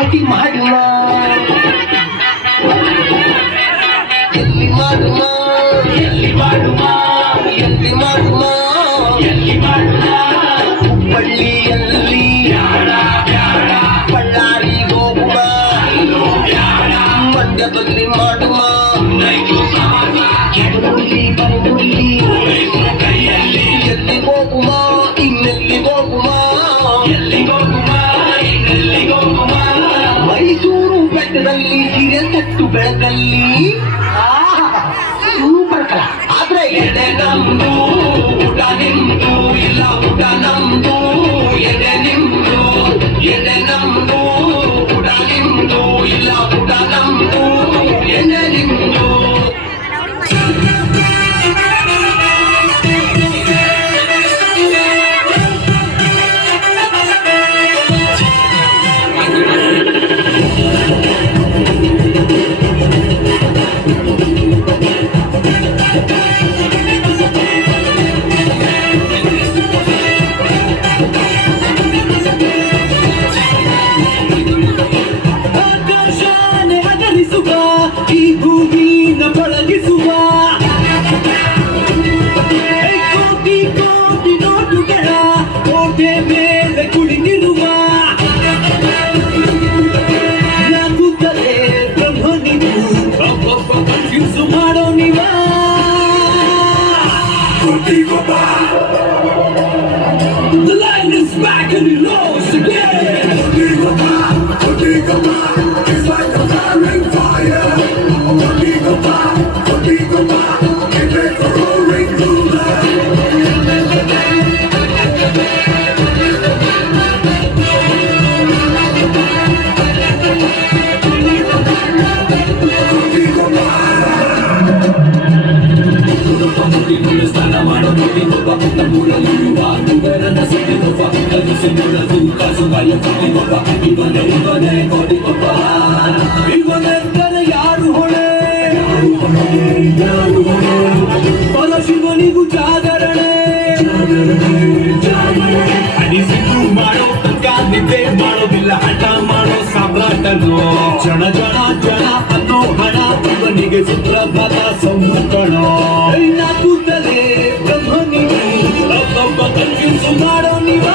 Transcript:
ಹಾಕಿ ಮಾಡುವ ಎಲ್ಲಿ ಮಾಡುವ ಎಲ್ಲಿ ಮಾಡುವ ಎಲ್ಲಿ ಮಾಡುವ ಎಲ್ಲಿ ಮಾಡುವ ಹುಬ್ಬಳ್ಳಿಯಲ್ಲಿ ಬಳ್ಳಾರಿಗೆ ಹೋಗುವ ಮಂಡ್ಯದಲ್ಲಿ ಮಾಡುವ ಕೆಡಗುಲ್ಲಿ ಬರಗುಲ್ಲಿ ಎಲ್ಲಿ ಹೋಗುವ ಇನ್ನೆಲ್ಲಿ ಹೋಗುವ ಎಲ್ಲಿ ಹೋಗುವ ಇನ್ನೆಲ್ಲಿ ಹೋಗುವ ಮೈಸೂರು ಬೆಟ್ಟದಲ್ಲಿ ಹಿರಿಯ ತಟ್ಟು ಬೆಳಕಲ್ಲಿ ಸೂಪರ್ ಕಲಾ ಆದ್ರೆ ಎಡೆ ನಮ್ದು ಊಟ ನಿಮ್ದು ಇಲ್ಲ ಊಟ ನಮ್ದು ಎಡೆ ನಿಮ್ದು ಎಡೆ ನಮ್ದು ಊಟ ನಿಮ್ದು ಇಲ್ಲ ಊಟ ನಮ್ದು ಎಡೆ ನಿಮ್ದು ಈ ಭೂಮಿನ ಪಳಗಿಸುವ ಕೋಟಿ ಕೋಟಿ ನೋಟುಗಳ ಕೋಟೆ ಮೇಲೆ ಕುಳಿತಿರುವ ನಾಕುತ್ತಲೇ ಬ್ರಹ್ಮ ನೀವು ಒಬ್ಬೊಬ್ಬ ಕನ್ಫ್ಯೂಸ್ ಮಾಡೋ ನೀವ The line is back and it rolls again. It's like a firing fire. Get ready for roaring thunder. ಯಾರು ಹೊಣೆ ಪರಶಿವನಿಗೂ ಜಾಗರಣೆ ಅನಿಸಿದ್ದು ಮಾಡೋ ತನಕ ನಿದ್ದೆ ಮಾಡೋದಿಲ್ಲ ಹಠ ಮಾಡೋ ಸಾಮ್ರಾಟನು ಜನ ಜನ ಜನ ಅನ್ನೋ ಹಣ ಇವನಿಗೆ ಸುಪ್ರಭಾತ ಸಂಕಣೋ ಕೂದಲೇ ಬ್ರಹ್ಮ ನೀವು ಒಬ್ಬೊಬ್ಬ ಕನ್ಫ್ಯೂಸ್ ಮಾಡೋ ನೀವ